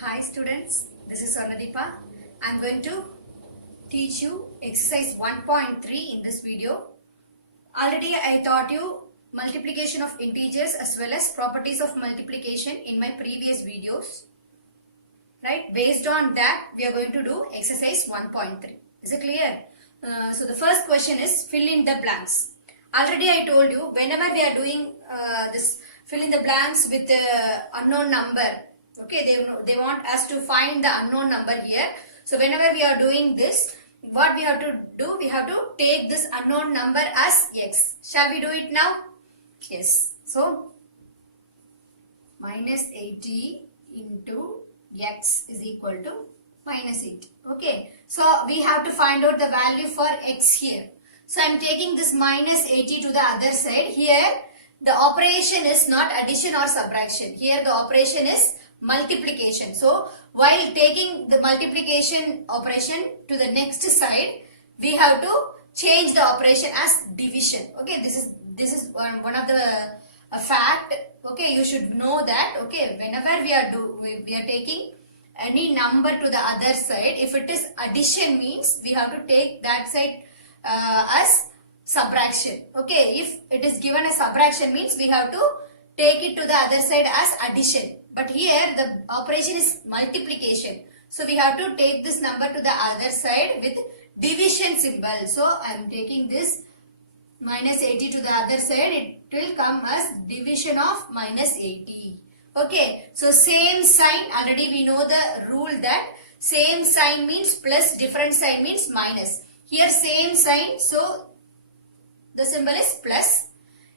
Hi students, this is Swarnadeepa. I am going to teach you exercise 1.3 in this video. Already I taught you multiplication of integers as well as properties of multiplication in my previous videos. Right? Based on that, we are going to do exercise 1.3. Is it clear? So the first question is fill in the blanks. Already I told you whenever we are doing this fill in the blanks with unknown number. Okay, they want us to find the unknown number here. So whenever we are doing this, what we have to do? We have to take this unknown number as x. Shall we do it now? Yes. So minus 80 into x is equal to minus 80. Okay. So we have to find out the value for x here. So I am taking this minus 80 to the other side. Here the operation is not addition or subtraction. Here the operation is multiplication. So while taking the multiplication operation to the next side, we have to change the operation as division. Okay, this is one of the fact. Okay, you should know that. Okay, whenever we are taking any number to the other side, if it is addition means we have to take that side as subtraction. Okay, if it is given as subtraction means we have to take it to the other side as addition. But here the operation is multiplication. So we have to take this number to the other side with division symbol. So I am taking this minus 80 to the other side. It will come as division of minus 80. Okay. So same sign. Already we know the rule that same sign means plus, different sign means minus. Here same sign. So the symbol is plus.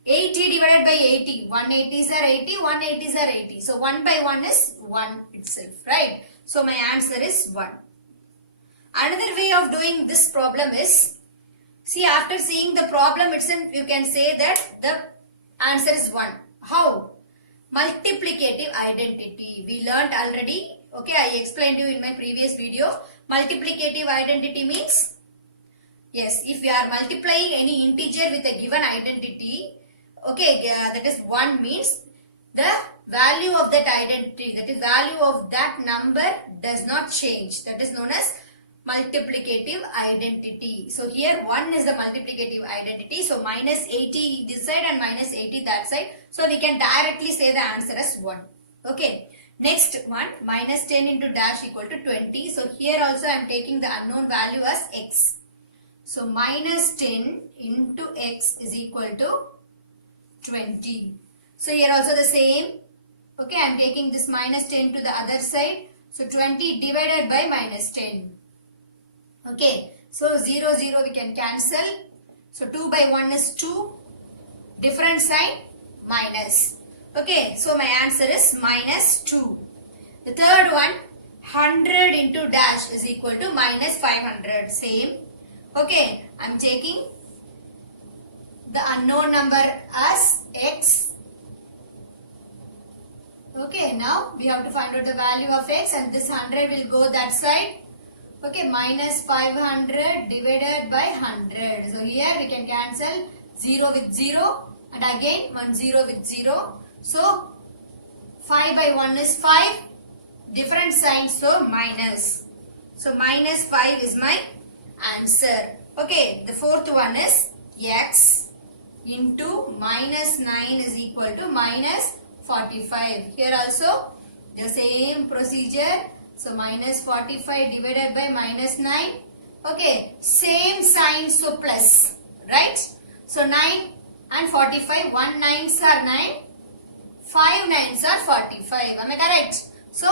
80 divided by 80. 180s are 80, 180s are 80. So 1 by 1 is 1 itself, right? So my answer is 1. Another way of doing this problem is, see, after seeing the problem itself, you can say that the answer is 1. How? Multiplicative identity. We learnt already. Okay, I explained you in my previous video. Multiplicative identity means, yes, if we are multiplying any integer with a given identity, okay, that is 1 means the value of that identity, that is value of that number does not change. That is known as multiplicative identity. So here 1 is the multiplicative identity. So minus 80 this side and minus 80 that side. So we can directly say the answer as 1. Okay. Next one, minus 10 into dash equal to 20. So here also I am taking the unknown value as x. So minus 10 into x is equal to 20. So here also the same. Okay, I am taking this minus 10 to the other side. So 20 divided by minus 10. Okay, so 0, 0 we can cancel. So 2 by 1 is 2. Different sign, minus. Okay, so my answer is minus 2. The third one, 100 into dash is equal to minus 500. Same. Okay, I am taking the unknown number as x. Okay, now we have to find out the value of x and this 100 will go that side. Okay, minus 500 divided by 100. So here we can cancel 0 with 0 and again 1 0 with 0. So 5 by 1 is 5. Different signs, so minus. So minus 5 is my answer. Okay, the fourth one is x into minus 9 is equal to minus 45. Here also the same procedure. So minus 45 divided by minus 9. Okay, same sign, so plus, right? So 9 and 45, 1 9s are 9, 5 9s are 45. Am I correct? So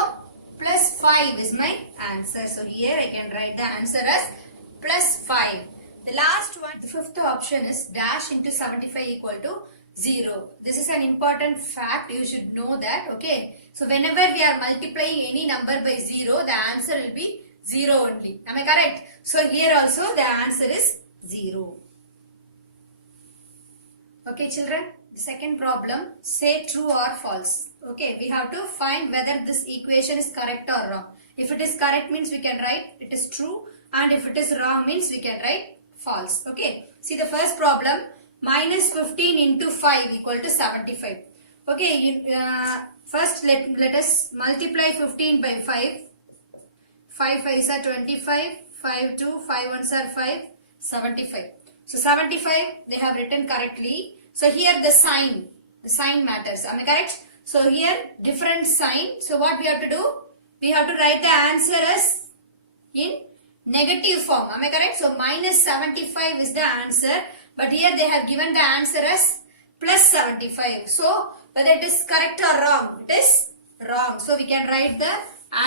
plus 5 is my answer. So here I can write the answer as plus 5. The last one, the fifth option is dash into 75 equal to 0. This is an important fact. You should know that. Okay. So whenever we are multiplying any number by 0, the answer will be 0 only. Am I correct? So here also the answer is 0. Okay children. The second problem, say true or false. Okay. We have to find whether this equation is correct or wrong. If it is correct means we can write it is true. And if it is wrong means we can write false. Okay. See the first problem. Minus 15 into 5 equal to 75. Okay. First, let us multiply 15 by 5. 5 5s are 25, 5 2, 5 1s are 5, 75. So 75 they have written correctly. So here the sign matters. Am I correct? So here different sign. So what we have to do? We have to write the answer as in negative form. Am I correct? So minus 75 is the answer. But here they have given the answer as plus 75. So whether it is correct or wrong? It is wrong. So we can write the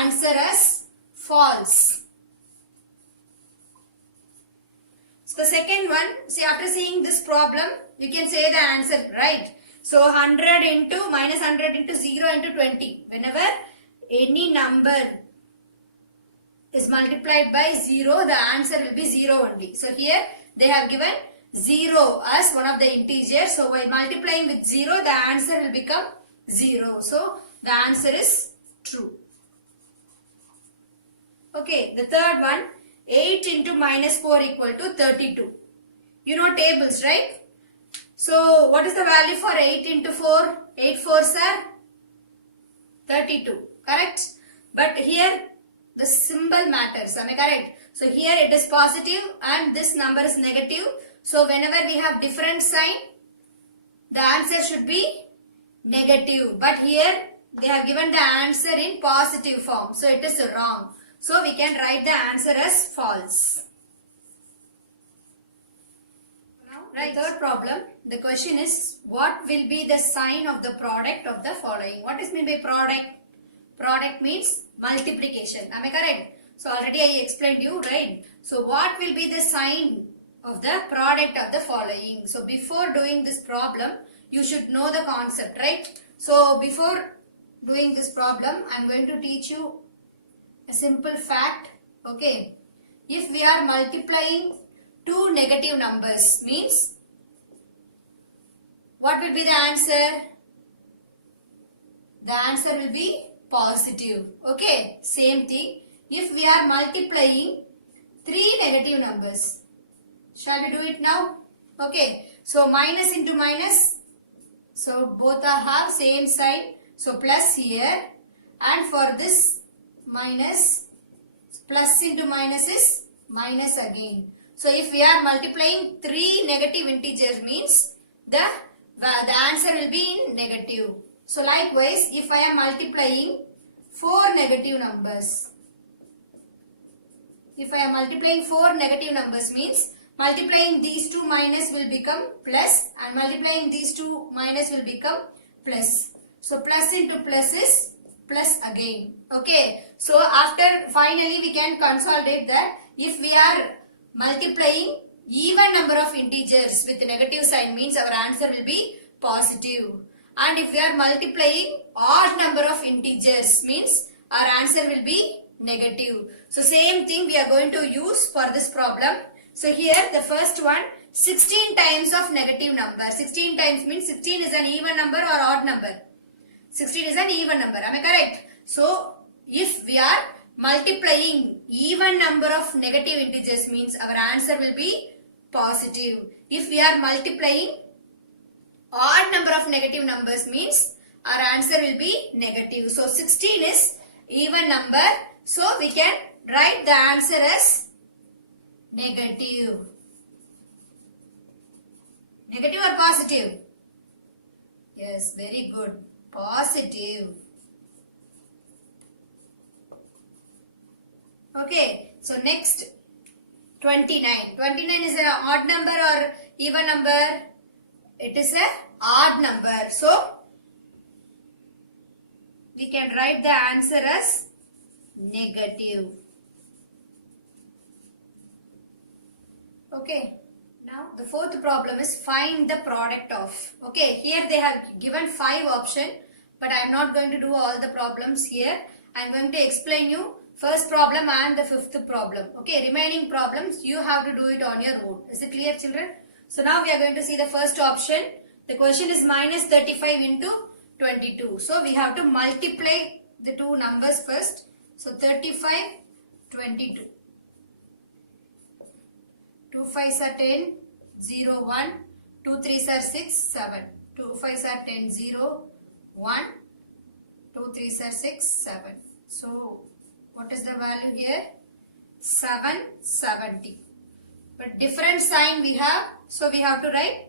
answer as false. So the second one, see after seeing this problem, you can say the answer, right? So 100 into minus 100 into 0 into 20. Whenever any number is multiplied by 0, the answer will be 0 only. So here they have given 0 as one of the integers. So while multiplying with 0, the answer will become 0. So the answer is true. Okay, the third one, 8 into minus 4 equal to 32. You know tables, right? So what is the value for 8 into 4? 8 4s are 32, correct? But here the symbol matters, am I correct? So here it is positive and this number is negative. So whenever we have different sign, the answer should be negative. But here they have given the answer in positive form. So it is wrong. So we can write the answer as false. Now, right. The third problem, the question is, what will be the sign of the product of the following? What is meant by product? Product means multiplication. Am I correct? So already I explained you, right? So what will be the sign of the product of the following? So before doing this problem, you should know the concept, right? So before doing this problem, I am going to teach you a simple fact. Okay, if we are multiplying two negative numbers, means what will be the answer? The answer will be positive. Okay, same thing. If we are multiplying three negative numbers, shall we do it now? Okay, so minus into minus, so both have same sign, so plus here, and for this minus, plus into minus is minus again. So if we are multiplying three negative integers, means the answer will be in negative. So likewise, if I am multiplying four negative numbers, if I am multiplying four negative numbers, means multiplying these two minus will become plus and multiplying these two minus will become plus. So plus into plus is plus again. Okay. So after finally we can consolidate that if we are multiplying even number of integers with negative sign, means our answer will be positive. And if we are multiplying odd number of integers, means our answer will be negative. So same thing we are going to use for this problem. So here the first one, 16 times of negative number. 16 times means 16 is an even number or odd number. 16 is an even number. Am I correct? So if we are multiplying even number of negative integers, means our answer will be positive. If we are multiplying odd number of negative numbers, means our answer will be negative. So 16 is even number. So we can write the answer as negative. Negative or positive? Yes, very good. Positive. Okay, so next 29. 29 is an odd number or even number? It is an odd number. So we can write the answer as negative. Okay. Now the fourth problem is find the product of. Okay, here they have given 5 options, but I am not going to do all the problems here. I am going to explain you first problem and the fifth problem. Okay, remaining problems you have to do it on your own. Is it clear, children? So now we are going to see the first option. The question is minus 35 into 22. So we have to multiply the two numbers first. So 35, 22. 2 5s are 10, 0, 1. 2 3s are 6, 7. 2 5s are 10, 0, 1. 2 3s are 6, 7. So what is the value here? 770. But different sign we have, so we have to write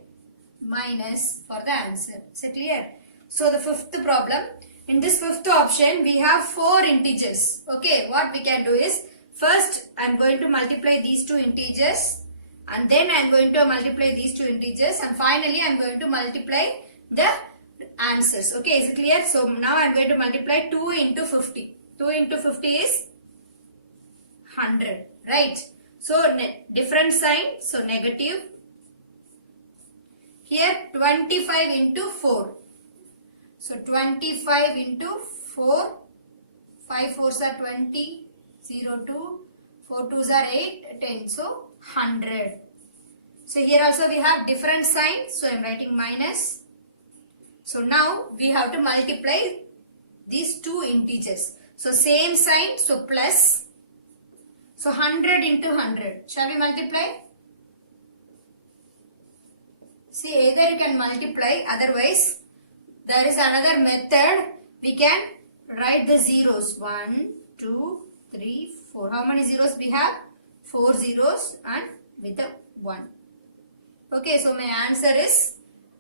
minus for the answer. Is it clear? So the fifth problem, in this fifth option we have 4 integers. Okay, what we can do is, first I am going to multiply these 2 integers, and then I am going to multiply these 2 integers, and finally I am going to multiply the answers. Okay, is it clear? So now I am going to multiply 2 into 50. 2 into 50 is 100, right? So different sign, so negative. Here 25 into 4. So 25 into 4, 5 4s are 20, 0 2, 4 2s are 8, 10, so 100. So here also we have different sign, so I am writing minus. So now we have to multiply these 2 integers. So same sign, so plus. So 100 into 100. Shall we multiply? See, either you can multiply, otherwise there is another method. We can write the zeros. 1, 2, 3, 4. How many zeros we have? 4 zeros and with a 1. Okay, so my answer is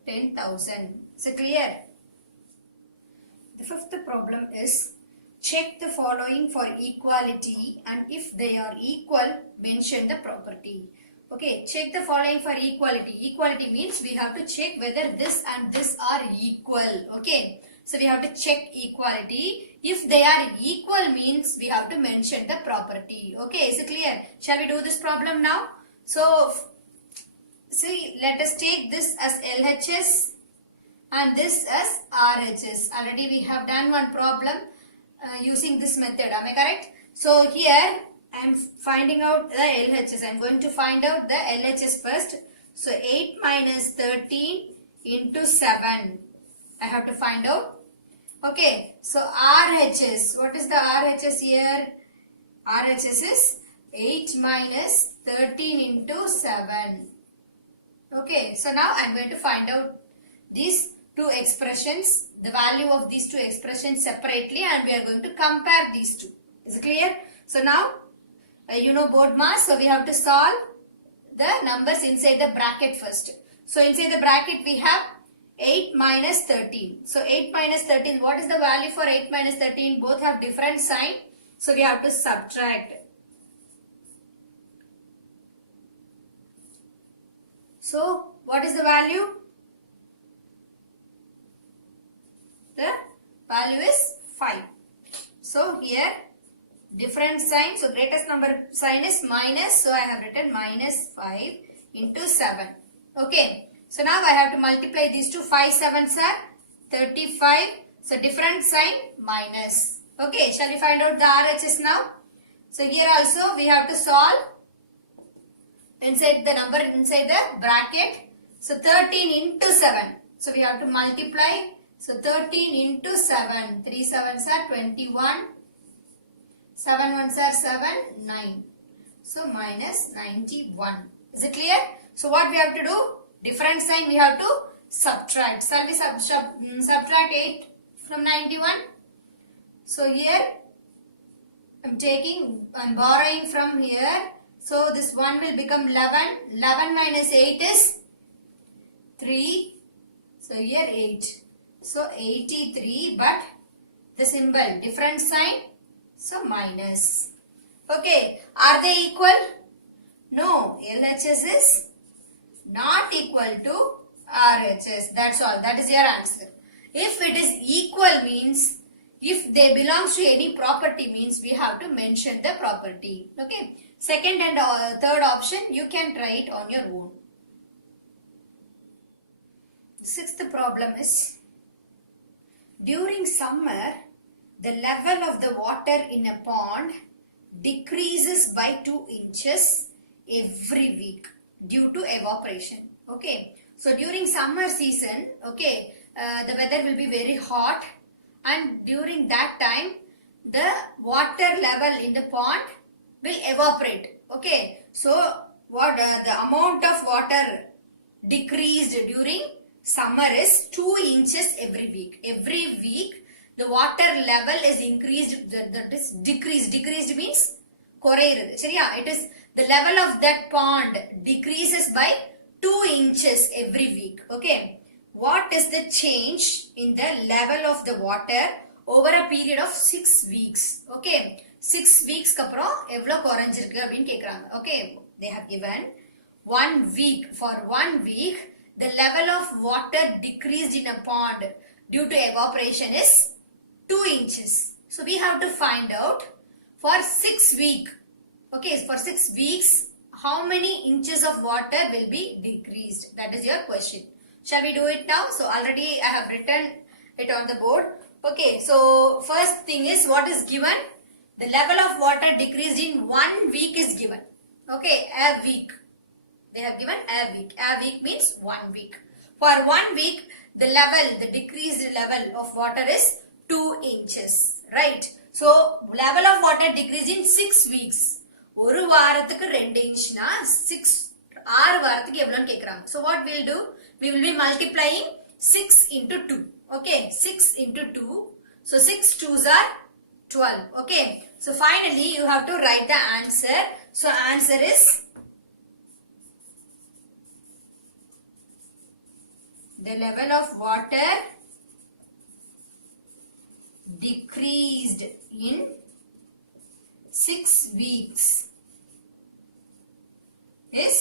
10,000. Is it clear? The fifth problem is, check the following for equality, and if they are equal, mention the property. Okay, check the following for equality. Equality means we have to check whether this and this are equal. Okay, so we have to check equality. If they are equal means we have to mention the property. Okay, is it clear? Shall we do this problem now? So, see, let us take this as LHS and this as RHS. Already we have done one problem using this method. Am I correct? So here I am finding out the LHS. I am going to find out the LHS first. So 8 minus 13 into 7. I have to find out. Okay. So RHS. What is the RHS here? RHS is 8 minus 13 into 7. Okay. So now I am going to find out these 2 expressions, the value of these 2 expressions separately, and we are going to compare these 2. Is it clear? So now you know BODMAS, so we have to solve the numbers inside the bracket first. So inside the bracket we have 8 minus 13. So 8 minus 13, what is the value for 8 minus 13? Both have different sign. So we have to subtract. So what is the value? The value is 5. So here different sign. So greatest number sign is minus. So I have written minus 5 into 7. Okay. So now I have to multiply these two. 5 7s are 35. So different sign minus. Okay. Shall we find out the RHS now? So here also we have to solve inside the number inside the bracket. So 13 into 7. So we have to multiply. So 13 into 7. 3 7s are 21. 7 1s are 7. 9. So minus 91. Is it clear? So what we have to do? Different sign we have to subtract. Shall we subtract 8 from 91? So here I'm borrowing from here. So this 1 will become 11. 11 minus 8 is 3. So here 8. So 83, but the symbol different sign. So minus. Okay. Are they equal? No. LHS is not equal to RHS. That's all. That is your answer. If it is equal means, if they belongs to any property means we have to mention the property. Okay. Second and third option you can try it on your own. Sixth problem is, during summer the level of the water in a pond decreases by 2 inches every week due to evaporation. Okay. So during summer season, okay, the weather will be very hot, and during that time the water level in the pond will evaporate. Okay. So what the amount of water decreased during summer is 2 inches every week. Every week the water level is increased, that is decreased. Decreased means it is the level of that pond decreases by 2 inches every week. Okay, what is the change in the level of the water over a period of 6 weeks? Okay, 6 weeks அப்புறம் எவ்வளவு குறைஞ்சிருக்கு அப்படினு கேக்குறாங்க. Okay, they have given 1 week. For 1 week the level of water decreased in a pond due to evaporation is 2 inches. So we have to find out for 6 weeks. Okay, for 6 weeks, how many inches of water will be decreased? That is your question. Shall we do it now? So already I have written it on the board. Okay, so first thing is what is given? The level of water decreased in 1 week is given. Okay, a week. They have given a week. A week means 1 week. For 1 week, the decreased level of water is 2 inches. Right? So, level of water decreased in 6 weeks. ஒரு வாரத்துக்கு 2 இன்ச்னா 6 வாரத்துக்கு எவ்வளவுன்னு கேக்குறாங்க. So what we'll do? We will be multiplying 6 into 2. Okay, 6 into 2. So 6 2s are 12. Okay, so finally you have to write the answer. So answer is the level of water decreased in 6 weeks is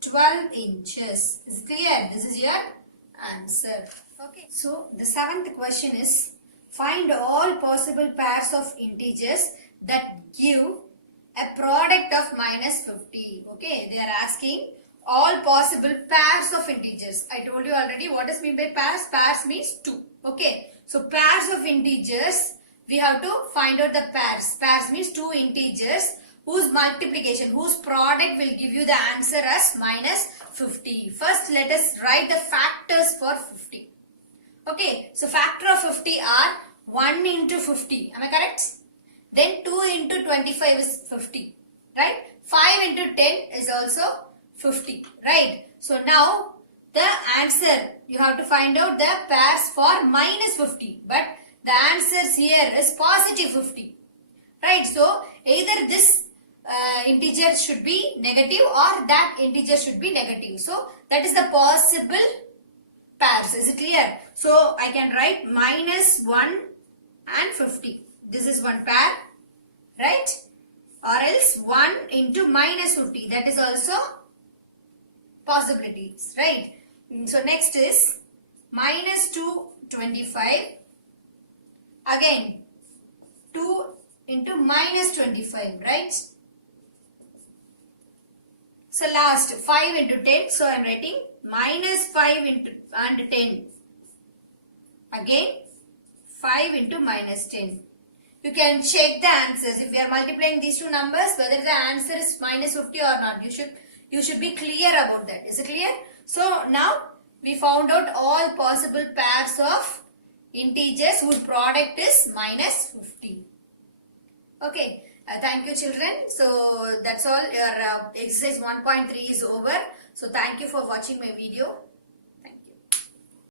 12 inches. Is it clear? This is your answer. Okay. So the 7th question is find all possible pairs of integers that give a product of minus 50. Okay. They are asking all possible pairs of integers. I told you already what is meant by pairs. Pairs means 2. Okay. So pairs of integers, we have to find out the pairs. Pairs means 2 integers whose multiplication, whose product will give you the answer as minus 50. First, let us write the factors for 50. Okay, so factor of 50 are 1 into 50. Am I correct? Then 2 into 25 is 50. Right? 5 into 10 is also 50. Right? So now, the answer, you have to find out the pairs for minus 50. But the answers here is positive 50. Right? So, either this integer should be negative or that integer should be negative. So, that is the possible pairs. Is it clear? So, I can write minus 1 and 50. This is one pair. Right? Or else 1 into minus 50. That is also possibilities. Right? So, next is minus 2 25. Again, 2 into minus 25, right? So last, 5 into 10. So I am writing minus 5 into and 10. Again, 5 into minus 10. You can check the answers. If we are multiplying these two numbers, whether the answer is minus 50 or not. You should be clear about that. Is it clear? So now, we found out all possible pairs of integers whose product is minus 50. Okay, thank you children. So that's all. Your exercise 1.3 is over. So thank you for watching my video.